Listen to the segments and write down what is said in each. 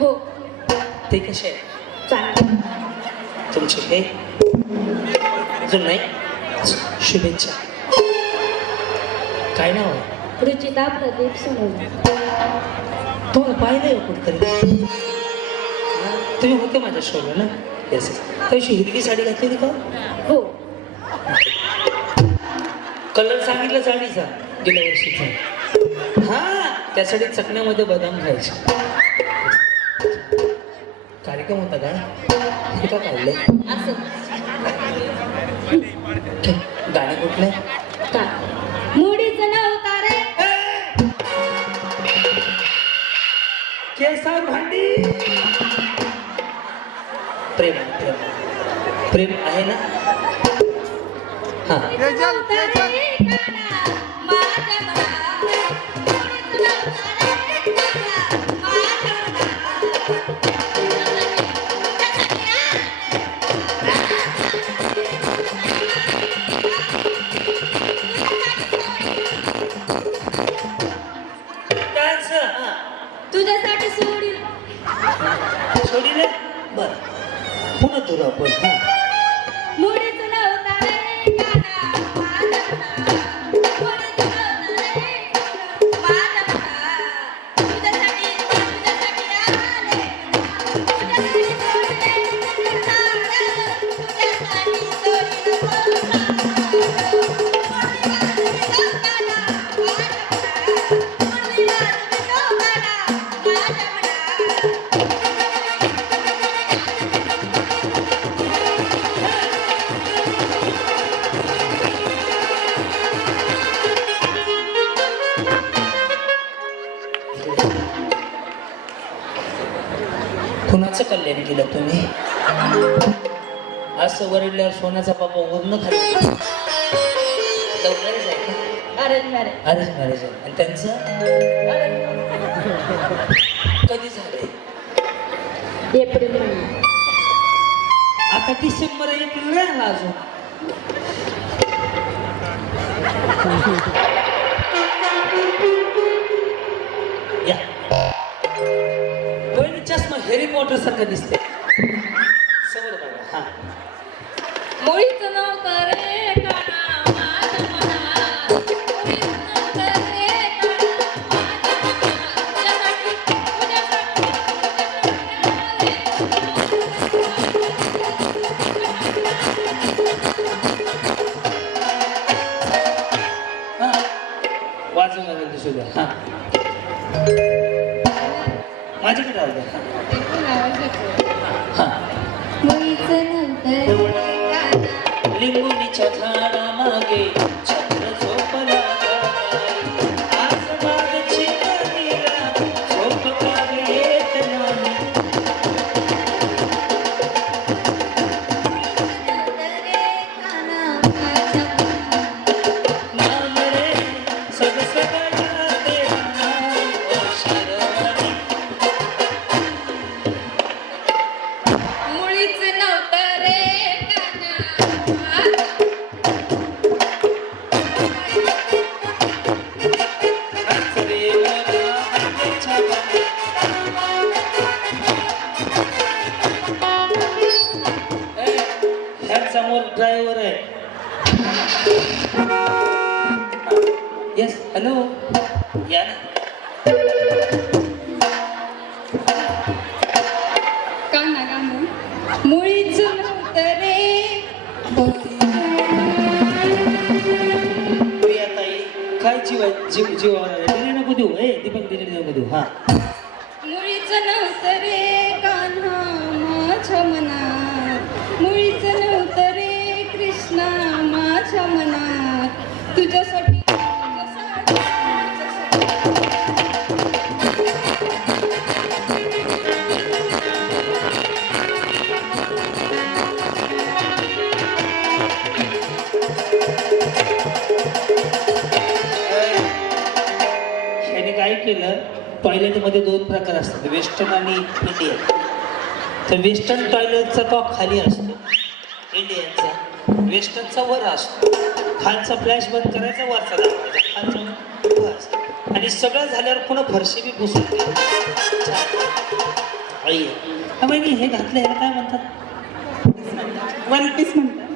हो. ते कसे आहे? चांगलं. तुमचे हे अजून नाही. शुभेच्छा. काय नाव आहे? रुचिता प्रदीप सोनवणे. तुम्हाला पाहिलंय कुठतरी? तुम्ही होते माझ्या शोला ना? येस. तशी हिरवी साडी घातली होती का? हो. कलर सांगितलं साडीचा गेल्या वर्षीचा. हा, त्यासाठी चकण्यामध्ये बदाम खायचे. कार्यक्रम होता का? हे का काढले? असं गाणं कुठलं? का मुडीचं नव्हता रे. केसा भांडी. प्रेम प्रेम प्रेम आहे ना? हा. नव्हता रे काना माझ्या मनात. मुडीचं नव्हता रे काना माझ्या मनात. डान्स. हा. तुझ्यासाठी सोडील. सोडीले बर. पुन्हा तुला आपण. हा. मुडीचं नव्हता रे काना माझ्या मनात. मुडीचं नव्हता रे काना माझ्या मनात. तुझ्यासाठी आले. तुझ्यासाठी सोडले संसार. तुझ्यासाठी सोडील कुणाचं कल्याण केलं तुम्ही? असं वरडल्यावर सोन्याचा बाबा वरण खाली लवकरच आहे का? अरे अरे अरेंज मॅरेज आहे. आणि त्यांचं कधी झालंय? एप्रिल महिना. आता डिसेंबर एप्रिल नाही आला अजून. या पहिली चष्मा हॅरी पॉटर सारखं दिसते. समोर बघा. हा. मुळीचं नव्हतं रे काना माझ्या मनात. मुळीचं नव्हतं रे काना माझ्या मनात. हा. वाजून लागेल दिसू द्या. हा. माझ्याकडे राहू द्या. हा. मुळीचं नव्हतं रे काना. लिंबुनीच्या झाडामागे छत्र झोपला काय. आज माझी नदीला झोप का येत नाही. नाम रे सगसगाया तेरा नाम ओ शरवणी. मुळीचं नव्हतं रे काना. नाचरे मला हाताच्या बाहेर. ए, ह्या समोर ड्रायव्हर आहे. येस हॅलो या ना. काना गाणं. मुळीचं नव्हतं रे. प्रियाताई काय जीवावर आले. दिले नको देऊ. दीपक दिले नको देऊ. हा. मुळीचं नव्हतं रे कान्हा माझ्या मनात. मुळीचं नव्हतं रे कृष्णा माझ्या मनात. तुझ्यासाठी ह्याने काय केलं? टॉयलेटमध्ये दोन प्रकार असतात, वेस्टर्न आणि इंडियन. तर वेस्टर्न टॉयलेटचा टॉप खाली असतो, इंडियनचा वेस्टर्नचा वर असतो. खालचा फ्लॅश बंद करायचा, वरचा दाबायचा, खालचा वर असतो. आणि सगळं झाल्यावर पुन्हा फरशी बी पुसून घ्यायची. आई हा बहिणी हे घातलं ह्याला काय म्हणतात? वन पीस म्हणतात.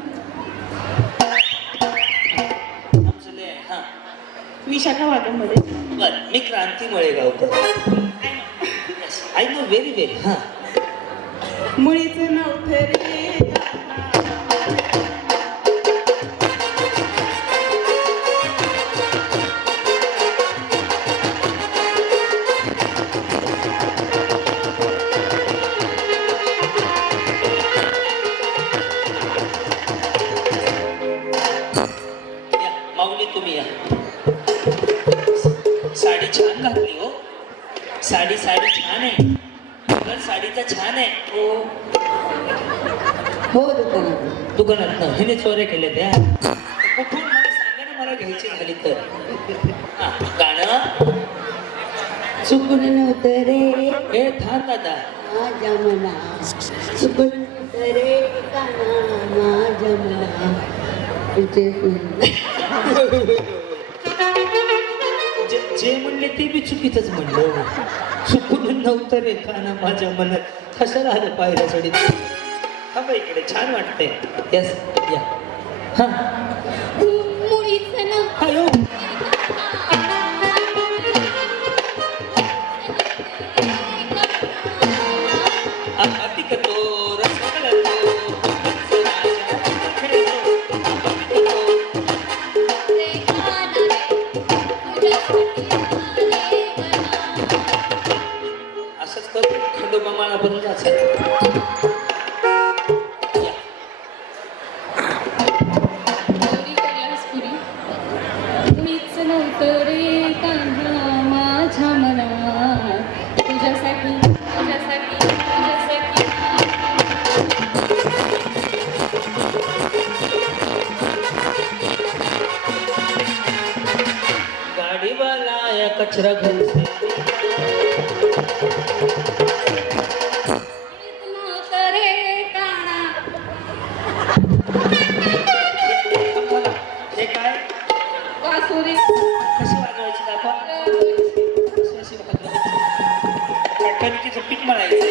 आमचं लय आहे. हा विशाखा वादनमध्ये बर मी Kranti Malegaonkar. I know very very. हा मुळीचं नव्हतं रे या माऊली तुम्ही या. साडी छान घातली हो. साडी छान आहे. कलर साडीचा छान आहे. हो दुकानात. दुकानात हिने चोऱ्या केल्या त्या. कुठून मला सांगा ना, मला घ्यायची झाली तर. हा, गाणं चुकून नव्हतं रे हे थांब दादा. माझ्या मना चुकून नव्हतं रे काना माझ्या मना तुझे जे म्हणले ते बी चुकीचंच म्हणलं. चुकून नव्हतं रे काना माझ्या मनात. कशाला आलं पाहिलं सोडीत. हा बाई इकडे छान वाटतंय. यस या. हा मुळीचं नव्हतं हा येऊ. अति करतो रसगळतो असंच करतो. खंडोबा मला बनून असेल. मुळीचं नव्हतं रे कान्हा माझ्या मनात तुझ्यासाठी तुझ्यासाठी तुझ्यासाठी गाडीवाला या कचरा घर से नव्हतं रे काना हे काय वासुरी कशी वाजवायची दाखवा. कशी अशी वाजवायची. कणकीचं पीठ म्हणायचं का?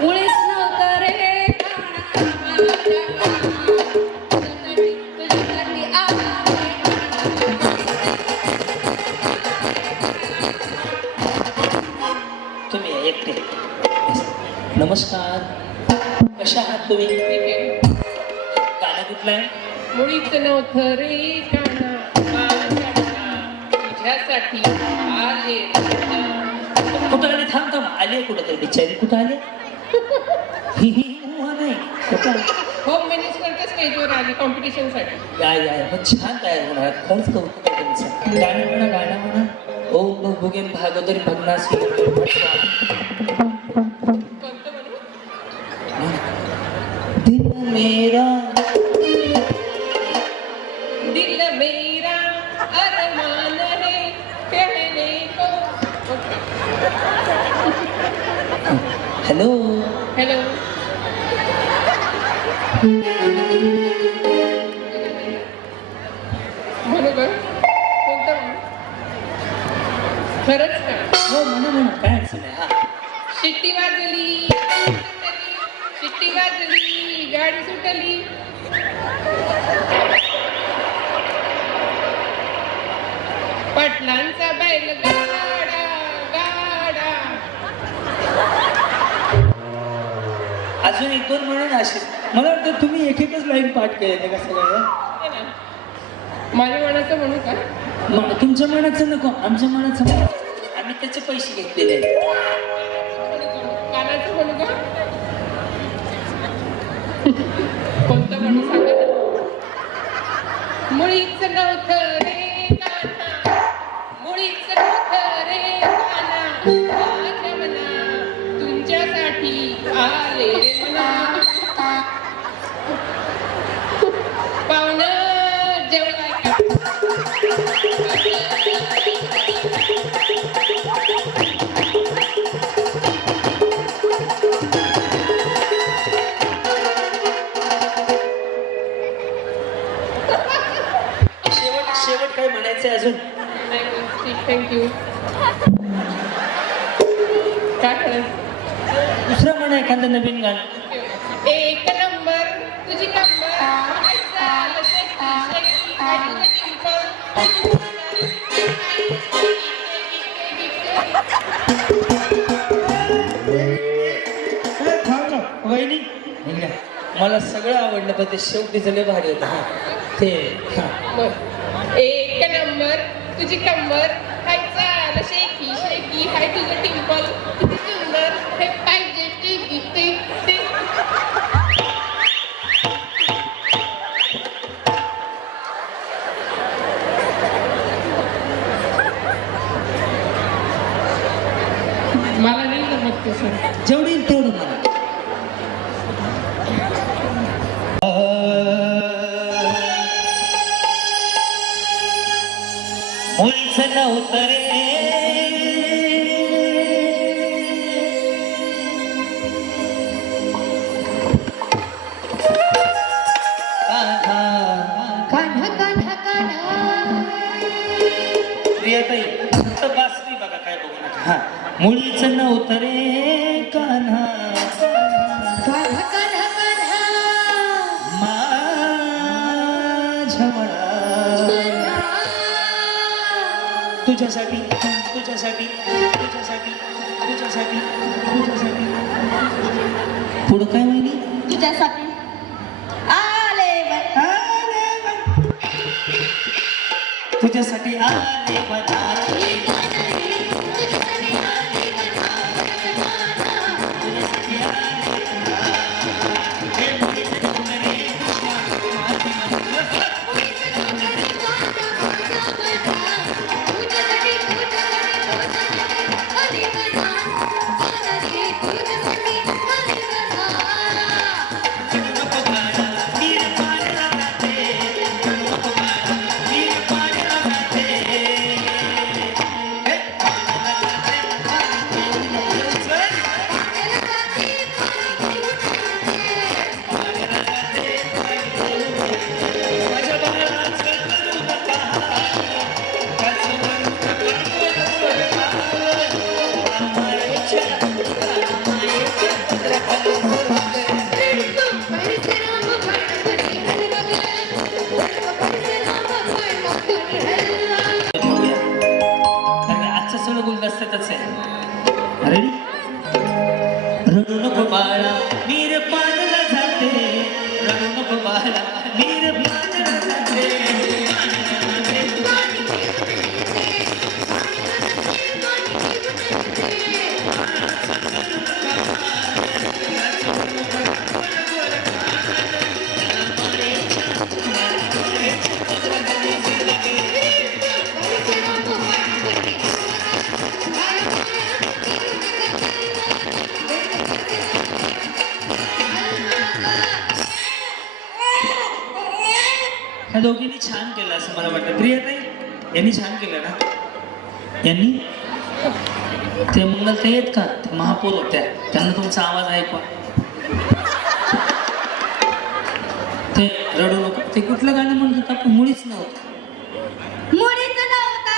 मुळीच नव्हतं रे काना माझ्या मनात तुझ्यासाठी तुझ्यासाठी तुम्ही या, एकटे. नमस्कार. कशा आहात तुम्ही? गाणं कुठलं आहे? मुळीच नव्हतं रे काना माझ्या मना तुझ्यासाठी आले कुठं आले? थांब थांब. आले कुठं तरी बिचारी. कुठं आले? ही उभा नाही. कुठं आले? होम मिनिस्टरच्या स्टेजवर आली कॉम्पिटिशनसाठी. या मग छान तयार होणार. खरंच कौतुक आहे तुमचं. गाणं म्हणा. ओम भुगेन भागोदरी भगनासी कोणतं म्हणू? दिल मेरा दिल मेरा अरमान है कहने को. हॅलो. हॅलो म्हणू का? कोणतं म्हणू? खरंच का? हो म्हणा काय अडचण आहे. हा शिट्टी वाजली शिट्टी वाजली गाडी सुटली. पाटलांचा बैल गाडा गाडा. अजून एक दोन म्हणून असे. मला वाटतं तुम्ही एक एकच लाईन पाठ केले का सगळं? हे ना. माझ्या मनाचं म्हणू का? तुमच्या मनाचं नको, आमच्या मनाचं म्हणा. आम्ही त्याचे पैसे घेतलेले आहेत. कानाचं म्हणू का? कोणतं म्हणू सांगा ना. मुळीच नव्हतं रे काना मुळीच नव्हतं रे काना माझ्या मना तुमच्यासाठी आले मना. पाहुणं जेवलाय का? शेवट काय म्हणायचंय अजून? थँक्यू. काय कळलं? दुसरं म्हणा एखादं नवीन गाणं. एक नंबर तुझी कंबर काय झालं शेकी शेकी काय तुझं टिंकल वहिनी मला सगळं आवडलं पण ते शेवटीचं लय भारी होतं हा ते हा मग एक नंबर तुझी कंबर काय झालं शेकी शेकी काय तुझं टिंकल किती सुंदर हे पाहिजे ते मला नाही जमत ते सर जेवढी येईल तेवढं मला मुळीचं नव्हतं रे कान्हा कान्हा कान्हा प्रियाताई फक्त बासरी बघा काय बघू नका हा मुळीचं नव्हतं रे कान्हा कान्हा कान्हा कान्हा माझ्या मना तुझ्यासाठी तुझ्यासाठी तुझ्यासाठी तुझ्यासाठी तुझ्यासाठी पुढं काय म्हणे तुझ्यासाठी आले बा. तुझ्यासाठी आले बदारी गुलदस्त्यातच आहे रेडी रडू नको बाळा मीर पाणला जाते रडू नको बाळा मीर पाणला जाते ह्या दोघींनी छान केलं असं मला वाटतं प्रियाताई यांनी छान केलं ना यांनी ते मंगलताई आहेत का ते महापौर होत्या त्यांना तुमचा आवाज ऐकवा ते रडू नको ते कुठलं गाणं म्हणत होतं आपण मुळीच नव्हतं मुळीच नव्हता